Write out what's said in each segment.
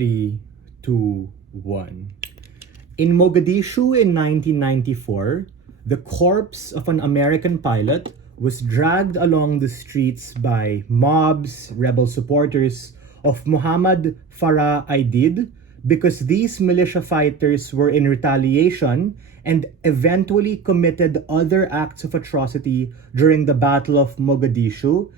Three, two, one. In Mogadishu in 1994, the corpse of an American pilot was dragged along the streets by mobs, rebel supporters of Muhammad Farah Aidid because these militia fighters were in retaliation and eventually committed other acts of atrocity during the Battle of Mogadishu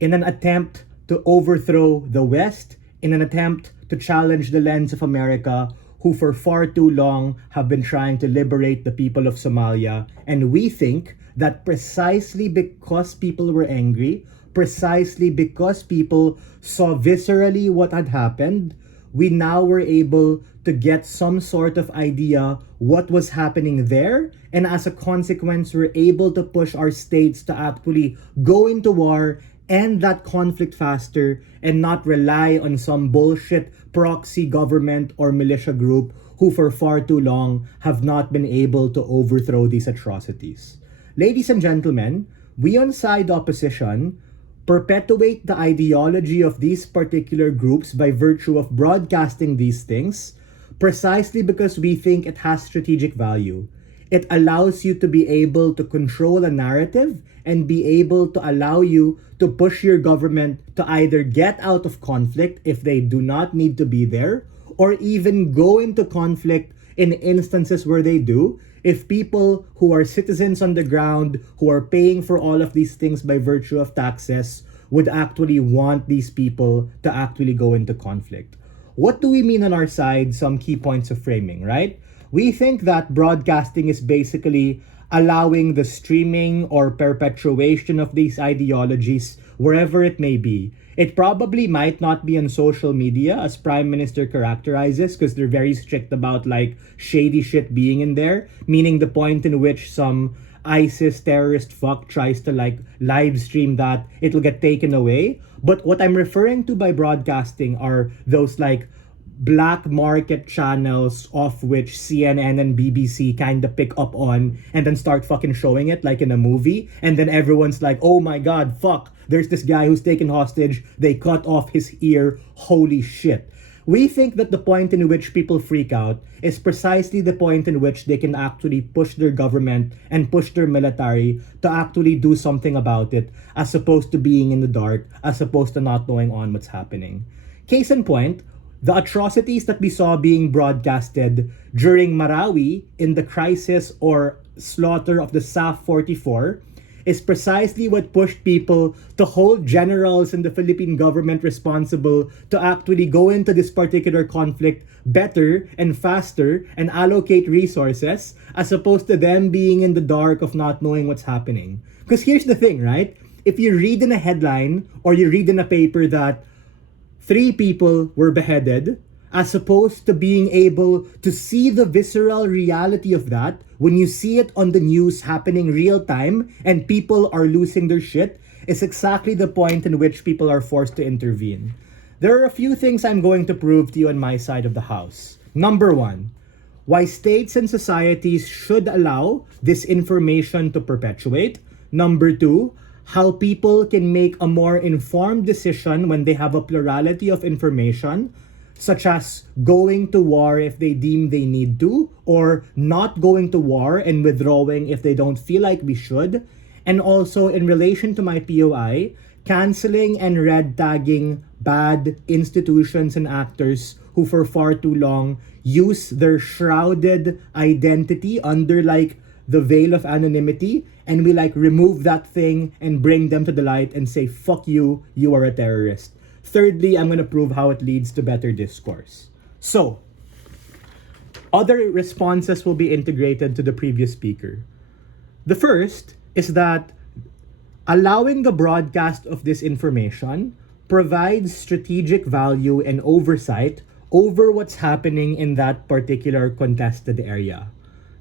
in an attempt to overthrow the West, in an attempt to challenge the lens of America, who for far too long have been trying to liberate the people of Somalia. And we think that precisely because people were angry, precisely because people saw viscerally what had happened, we now were able to get some sort of idea what was happening there, and as a consequence we're able to push our states to actually go into war, end that conflict faster, and not rely on some bullshit proxy government or militia group who for far too long have not been able to overthrow these atrocities. Ladies and gentlemen, we on side opposition perpetuate the ideology of these particular groups by virtue of broadcasting these things precisely because we think it has strategic value. It allows you to be able to control a narrative and be able to allow you to push your government to either get out of conflict if they do not need to be there, or even go into conflict in instances where they do, if people who are citizens on the ground, who are paying for all of these things by virtue of taxes, would actually want these people to actually go into conflict. What do we mean on our side? Some key points of framing, right? We think that broadcasting is basically allowing the streaming or perpetuation of these ideologies wherever it may be. It probably might not be on social media, as Prime Minister characterizes, because they're very strict about like shady shit being in there, meaning the point in which some ISIS terrorist fuck tries to like live stream that, it'll get taken away. But what I'm referring to by broadcasting are those like black market channels of which CNN and BBC kind of pick up on and then start fucking showing it like in a movie, and then everyone's like, oh my god, fuck, there's this guy who's taken hostage, they cut off his ear, holy shit. We think that the point in which people freak out is precisely the point in which they can actually push their government and push their military to actually do something about it, as opposed to being in the dark, as opposed to not knowing on what's happening. Case in point, the atrocities that we saw being broadcasted during Marawi in the crisis or slaughter of the SAF 44 is precisely what pushed people to hold generals in the Philippine government responsible to actually go into this particular conflict better and faster and allocate resources, as opposed to them being in the dark of not knowing what's happening. Because here's the thing, right? If you read in a headline or you read in a paper that 3 people were beheaded, as opposed to being able to see the visceral reality of that, when you see it on the news happening real time and people are losing their shit, is exactly the point in which people are forced to intervene. There are a few things I'm going to prove to you on my side of the house. Number 1, why states and societies should allow this information to perpetuate. Number 2, how people can make a more informed decision when they have a plurality of information, such as going to war if they deem they need to, or not going to war and withdrawing if they don't feel like we should. And also, in relation to my POI, canceling and red tagging bad institutions and actors who for far too long use their shrouded identity under like the veil of anonymity, and we like remove that thing and bring them to the light and say, fuck you, you are a terrorist. Thirdly, I'm going to prove how it leads to better discourse. So, other responses will be integrated to the previous speaker. The first is that allowing the broadcast of this information provides strategic value and oversight over what's happening in that particular contested area.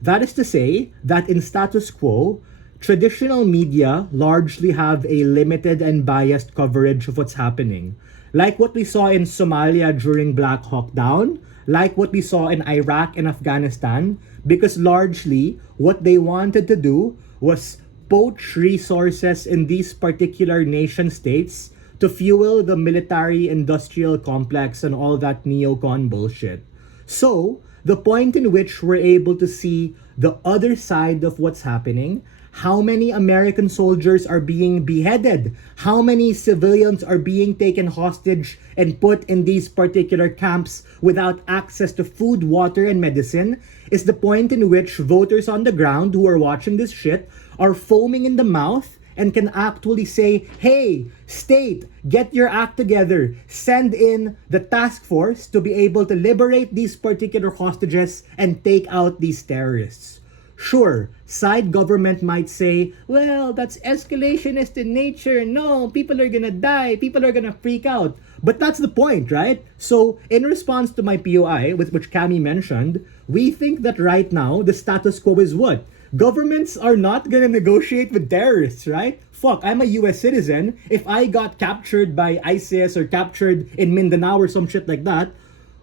That is to say that in status quo, traditional media largely have a limited and biased coverage of what's happening. Like what we saw in Somalia during Black Hawk Down, like what we saw in Iraq and Afghanistan, because largely what they wanted to do was poach resources in these particular nation states to fuel the military-industrial complex and all that neocon bullshit. So, the point in which we're able to see the other side of what's happening, how many American soldiers are being beheaded, how many civilians are being taken hostage and put in these particular camps without access to food, water, and medicine, is the point in which voters on the ground who are watching this shit are foaming in the mouth and can actually say, hey, state, get your act together. Send in the task force to be able to liberate these particular hostages and take out these terrorists. Sure, side government might say, well, that's escalationist in nature. No, people are gonna die. People are gonna freak out. But that's the point, right? So, in response to my POI, which Cami mentioned, we think that right now, the status quo is what? Governments are not gonna negotiate with terrorists, right? Fuck, I'm a US citizen. If I got captured by ISIS or captured in Mindanao or some shit like that,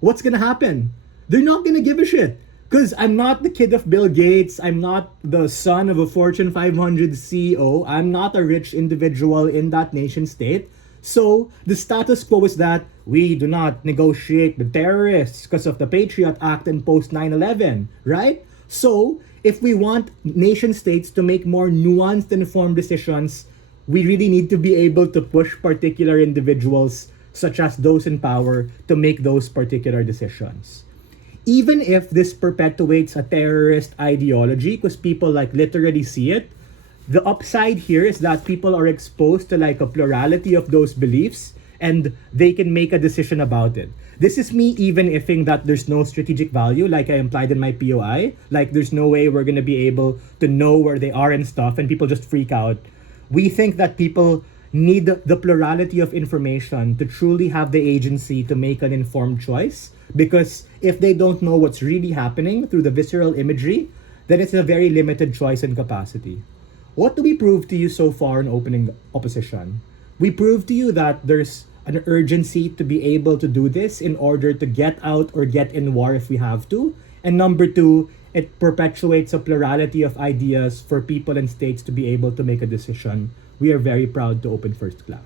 what's gonna happen? They're not gonna give a shit. Because I'm not the kid of Bill Gates, I'm not the son of a Fortune 500 CEO, I'm not a rich individual in that nation state. So, the status quo is that we do not negotiate with terrorists because of the Patriot Act and post 9/11, right? So, if we want nation states to make more nuanced and informed decisions, we really need to be able to push particular individuals, such as those in power, to make those particular decisions. Even if this perpetuates a terrorist ideology, because people like literally see it, the upside here is that people are exposed to like a plurality of those beliefs and they can make a decision about it. This is me even ifing that there's no strategic value, like I implied in my POI. Like there's no way we're gonna be able to know where they are and stuff, and people just freak out. We think that people need the plurality of information to truly have the agency to make an informed choice. Because if they don't know what's really happening through the visceral imagery, then it's a very limited choice and capacity. What do we prove to you so far in opening the opposition? We prove to you that there's an urgency to be able to do this in order to get out or get in war if we have to. And number two, it perpetuates a plurality of ideas for people and states to be able to make a decision. We are very proud to open First Class.